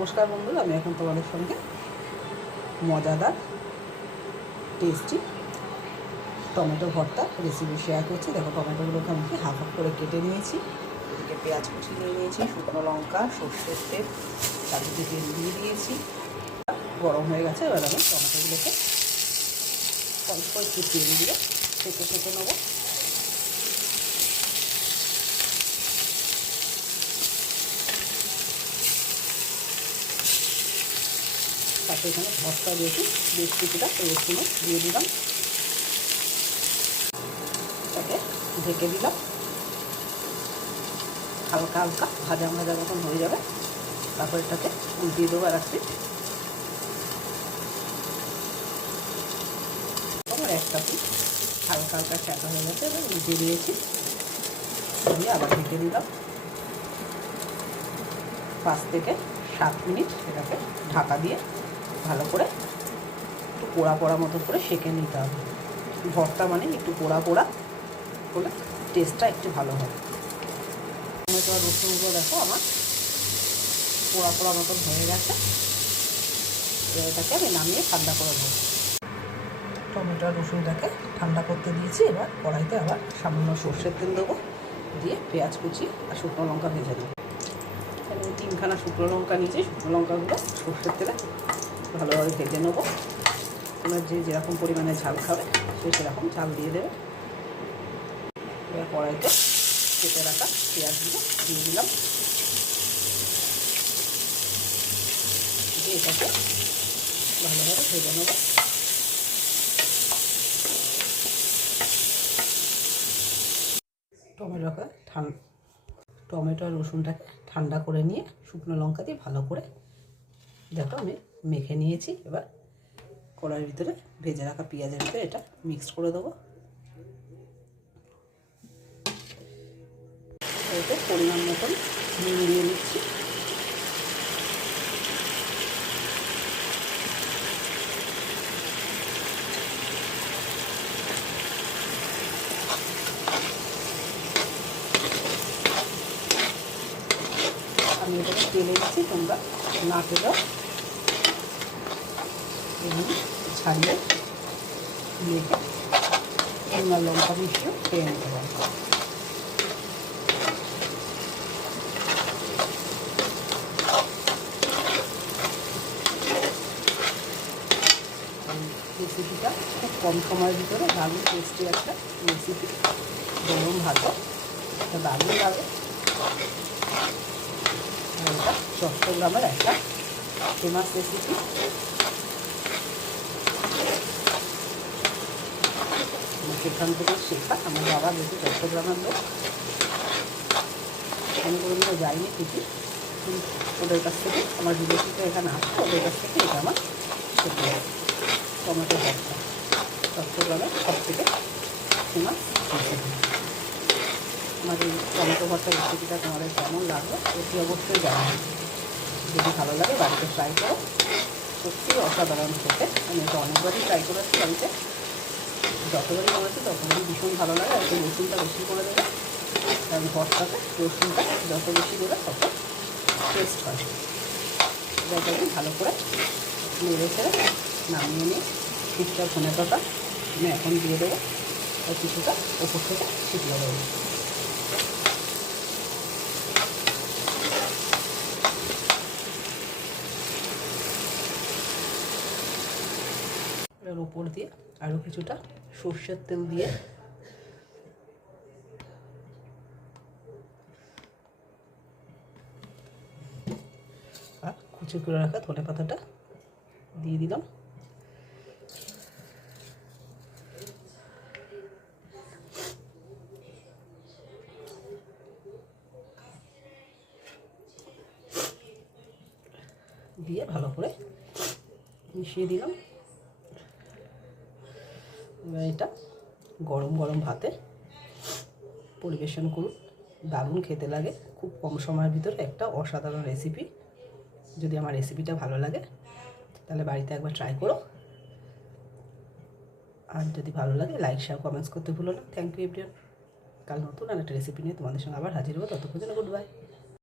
নমস্কার বন্ধু আমি এখন তোমাদের সঙ্গে মজাদার tasty tomato bharta recipe share করছি। দেখো, টমেটোগুলোকে আমি হাফ হাফ করে কেটে নিয়েছি। এদিকে পেঁয়াজ কুচি নিয়ে নিয়েছি, শুকনো লঙ্কা, সর্ষের তেল, চারদিকে তেল দিয়ে দিয়েছি। গরম হয়ে গেছে, এবার আমি টমেটোগুলোকে অল্প একটু তেল দিয়ে সেঁকে সেঁকে নেব। তারপরে এখানে ভর্তা দিয়েছি বেশ কিছুটা রসুনও দিয়ে দিলাম। তাকে ঢেকে দিলাম। হালকা হালকা ভাজা ভাজা মতন হয়ে যাবে। তারপর এটাকে উল্টিয়ে দেবো আর একটি আমার একটা পিস হালকা হালকা চাকা হয়ে গেছে, এবার উল্টিয়ে দিয়েছি। দিয়ে আবার ঢেকে দিলাম। পাঁচ থেকে সাত মিনিট এটাকে ঢাকা দিয়ে ভালো করে একটু পোড়া পোড়া মতো করে সেঁকে নিতে হবে। ভর্তা মানে একটু পোড়া পোড়া হলে টেস্টটা একটু ভালো হয়। টমেটো আর রসুনগুলো দেখো আমার। পোড়া পোড়া মতন হয়ে গেছে। এটাকে আমি নামিয়ে ঠান্ডা করে দেবো টমেটো আর রসুনটাকে ঠান্ডা করতে দিয়েছি। এবার কড়াইতে আবার সামান্য সর্ষের তেল দেবো। দিয়ে পেঁয়াজ কুচি আর শুকনো লঙ্কা ভেজে দেবো তিনখানা শুকনো লঙ্কা নিয়েছি। শুকনো লঙ্কাগুলো সর্ষের তেলে ভালোভাবে ভেজে নেব। তোমরা যে যেরকম পরিমাণে ঝাল খাবে, সে সেরকম ঝাল দিয়ে দেবে। এবার কড়াইতে কেটে রাখা পেঁয়াজগুলো দিয়ে দিলাম। দিয়ে এটাকে ভালোভাবে ভেজে নেব। টমেটোকে ঠান্ডা টমেটো আর রসুনটাকে ঠান্ডা করে নিয়ে শুকনো লঙ্কা দিয়ে ভালো করে, দেখো আমি মেখে নিয়েছি। এবার কড়াইয়ের ভিতরে ভেজে রাখা পেঁয়াজের ভিতরে এটা মিক্স করে দেবো। পরিমাণ মতন নুন দিয়ে আমি এটাকে তেলে দিচ্ছি, তোমরা না এমনি ছাড়িয়ে মেখে নুন লঙ্কা মিশিয়ে খেয়ে নিতে পারব রেসিপিটা খুব কম সময়ের ভিতরে দারুণ টেস্টি একটা রেসিপি গরম ভাতও এটা দারুণ লাগে। এটা চট্টগ্রামের একটা ফেমাস রেসিপি সেখান থেকে শেখা আমার বাবা যেহেতু চট্টগ্রামের লোক, আমি কোনোদিনও যাইনি ঠিকই ওদের কাছ থেকে, আমার রিলেটিভরা এখানে আসতো, ওদের কাছ থেকে এটা আমার হবে টমেটো ভর্তা। চট্টগ্রামের সব থেকে ফেমাস আমার এই টমেটো ভর্তা রেসিপিটা তোমাদের কেমন লাগল, অতি অবশ্যই জানাবে। যদি ভালো লাগে, বাড়িতে ট্রাই করো। সত্যি অসাধারণ খেতে। আমি এটা অনেকবারই ট্রাই করেছি বাড়িতে। যতবারই করেছি ততবারই ভীষণ ভালো লাগে, আর রসুনটা বেশি করে দেবে। কারণ ভর্তাতে রসুনটা যত বেশি করে তত টেস্ট হয় যতদিন ভালো করে নেড়ে ছেড়ে নামিয়ে নিয়ে কিছুটা ধনে পাতা আমি এখন দিয়ে দেবো, আর কিছুটা ওপর থেকে ছিটিয়ে দেবো এর ওপর দিয়ে আরও কিছুটা সর্ষের তেল দিয়ে আর কুচি করে রাখা ধনে পাতাটা দিয়ে দিলাম। দিয়ে ভালো করে মিশিয়ে দিলাম। এবার এটা গরম গরম ভাতে পরিবেশন করুন। দারুণ খেতে লাগে। খুব কম সময়ের ভিতরে একটা অসাধারণ রেসিপি যদি আমার রেসিপিটা ভালো লাগে, তাহলে বাড়িতে একবার ট্রাই করো। আর যদি ভালো লাগে লাইক শেয়ার কমেন্টস করতে ভুলো না। থ্যাংক ইউ এভরিওয়ান কাল নতুন আর একটা রেসিপি নিয়ে তোমাদের সঙ্গে আবার হাজির হব। ততক্ষণ গুড বাই